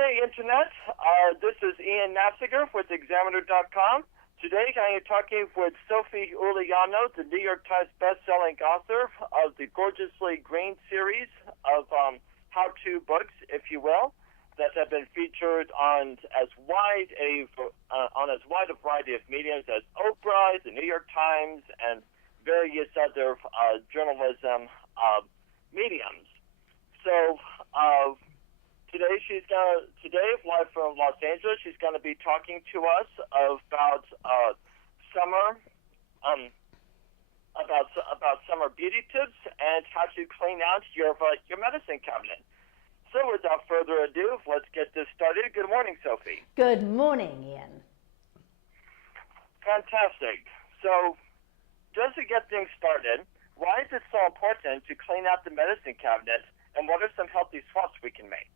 day, Internet. This is Ian Nafziger with Examiner.com. Today I am talking with Sophie Uliano, the New York Times best-selling author of the Gorgeously Green series of how-to books, if you will, that have been featured on as wide a variety of mediums as Oprah, the New York Times, and various other journalism mediums. So today, live from Los Angeles, she's going to be talking to us about summer, about summer beauty tips and how to clean out your medicine cabinet. So, without further ado, let's get this started. Good morning, Sophie. Good morning, Ian. Fantastic. So, just to get things started, why is it so important to clean out the medicine cabinet, and what are some healthy swaps we can make?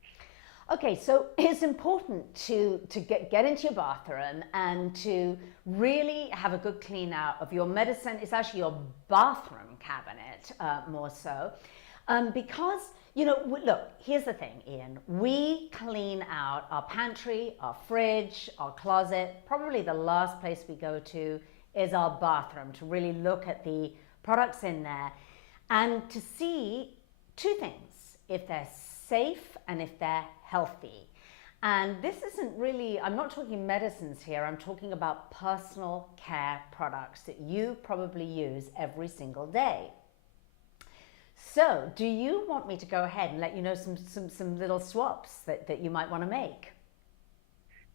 Okay, so it's important to get into your bathroom and to really have a good clean out of your medicine. It's actually your bathroom cabinet, more so, because, you know, look, here's the thing, Ian. We clean out our pantry, our fridge, our closet. Probably the last place we go to is our bathroom to really look at the products in there and to see two things: if they're safe and if they're healthy. And this isn't really, I'm not talking medicines here, I'm talking about personal care products that you probably use every single day. So, do you want me to go ahead and let you know some little swaps that you might want to make?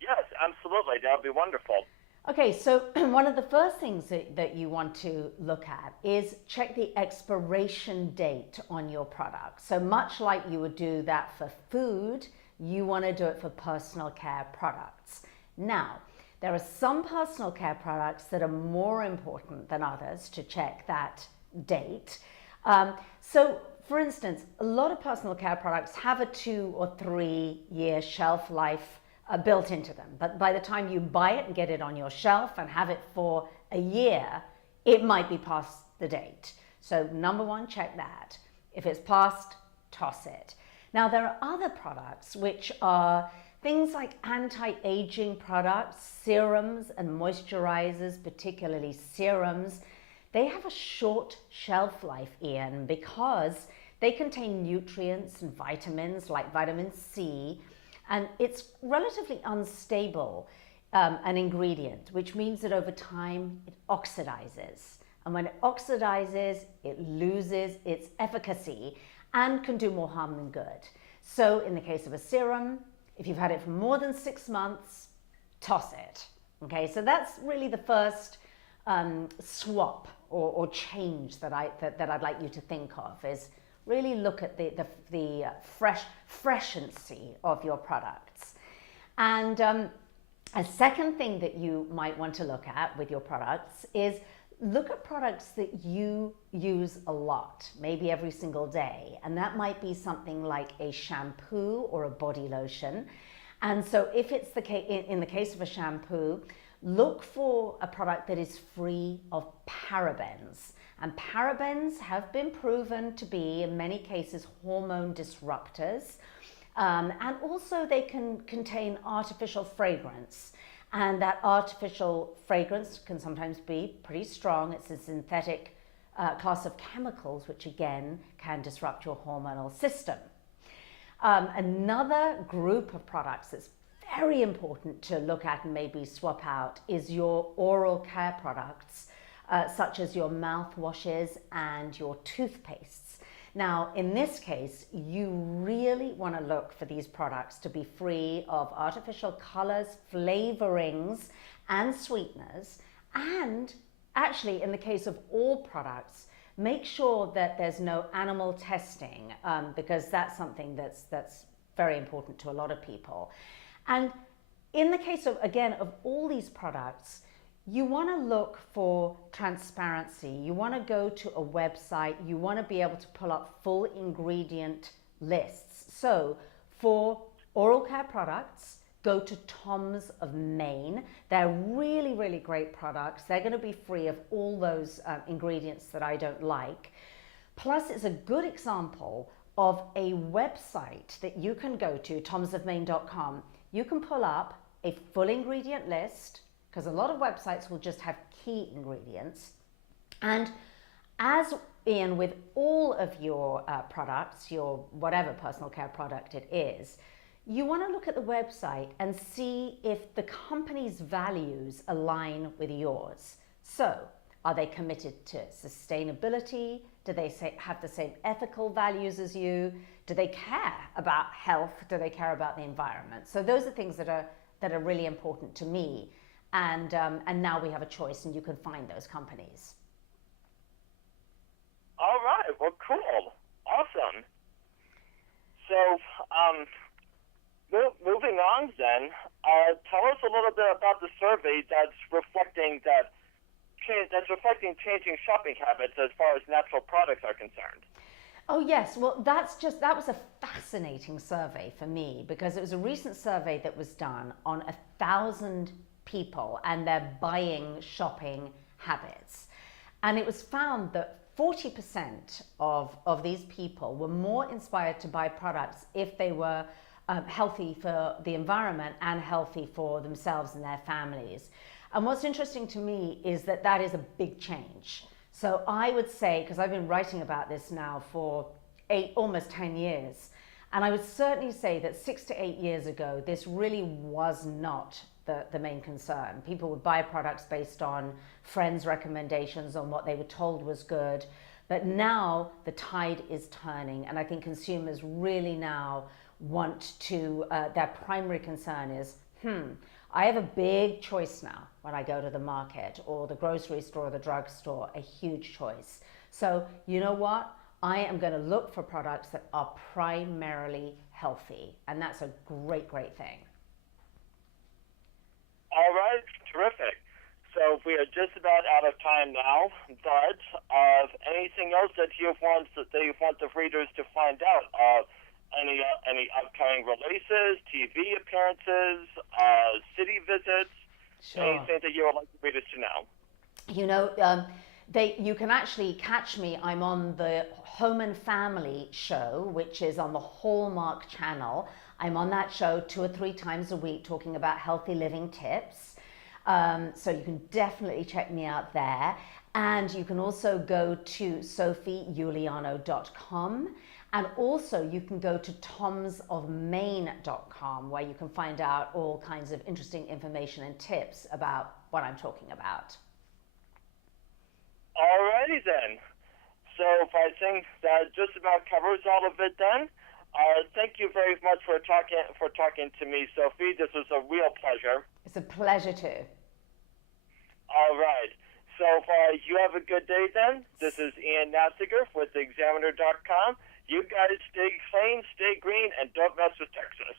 Yes, absolutely. That would be wonderful. Okay, so one of the first things that you want to look at is check the expiration date on your product. So much like you would do that for food, you want to do it for personal care products. Now, there are some personal care products that are more important than others to check that date. So, for instance, a lot of personal care products have a 2 or 3 year shelf life built into them. But by the time you buy it and get it on your shelf and have it for a year, it might be past the date. So number one, check that. If it's past, toss it. Now, there are other products which are things like anti-aging products, serums and moisturizers, particularly serums. They have a short shelf life, Ian, because they contain nutrients and vitamins like vitamin C, and it's relatively unstable an ingredient, which means that over time it oxidizes. And when it oxidizes, it loses its efficacy and can do more harm than good. So in the case of a serum, if you've had it for more than 6 months, toss it. Okay, so that's really the first swap or change that I'd like you to think of, is really look at the freshency of your products. And a second thing that you might want to look at with your products is look at products that you use a lot, maybe every single day. And that might be something like a shampoo or a body lotion. And so if it's in the case of a shampoo, look for a product that is free of parabens. And parabens have been proven to be, in many cases, hormone disruptors. And also they can contain artificial fragrance. And that artificial fragrance can sometimes be pretty strong. It's a synthetic class of chemicals, which again can disrupt your hormonal system. Another group of products that's very important to look at and maybe swap out is your oral care products, such as your mouthwashes and your toothpastes. Now, in this case, you really want to look for these products to be free of artificial colors, flavorings, and sweeteners. And actually, in the case of all products, make sure that there's no animal testing, because that's something that's very important to a lot of people. And in the case of, again, of all these products, you want to look for transparency. You want to go to a website. You want to be able to pull up full ingredient lists. So for oral care products, go to Tom's of Maine. They're really, really great products. They're going to be free of all those ingredients that I don't like. Plus, it's a good example of a website that you can go to, tomsofmaine.com. You can pull up a full ingredient list, because a lot of websites will just have key ingredients. And as Ian, with all of your products, your whatever personal care product it is, you want to look at the website and see if the company's values align with yours. So, are they committed to sustainability? Do they have the same ethical values as you? Do they care about health? Do they care about the environment? So those are things that are really important to me. And now we have a choice, and you can find those companies. All right. Well, cool. Awesome. So, moving on then, tell us a little bit about the survey that's reflecting changing shopping habits as far as natural products are concerned. Oh yes, well that was a fascinating survey for me, because it was a recent survey that was done on 1,000 people and their shopping habits. And it was found that 40% of these people were more inspired to buy products if they were healthy for the environment and healthy for themselves and their families. And what's interesting to me is that that is a big change. So I would say, because I've been writing about this now for almost 10 years, and I would certainly say that 6 to 8 years ago, this really was not the main concern. People would buy products based on friends' recommendations, on what they were told was good. But now the tide is turning, and I think consumers really now want to, their primary concern is, I have a big choice now when I go to the market or the grocery store or the drugstore, a huge choice. So you know what? I am going to look for products that are primarily healthy, and that's a great thing. All right, terrific. So we are just about out of time now, but anything else that you want the readers to find out? Any upcoming releases, TV appearances, city visits, Sure. Anything that you would like the readers to know? You know, you can actually catch me. I'm on the Home and Family show, which is on the Hallmark channel. I'm on that show 2 or 3 times a week talking about healthy living tips. So you can definitely check me out there. And you can also go to sophieuliano.com. And also you can go to tomsofmaine.com, where you can find out all kinds of interesting information and tips about what I'm talking about. Alrighty then. So I think that just about covers all of it then. Thank you very much for talking to me, Sophie. This was a real pleasure. It's a pleasure too. All right. So you have a good day then. This is Ian Nassiger with Examiner.com. You guys stay clean, stay green, and don't mess with Texas.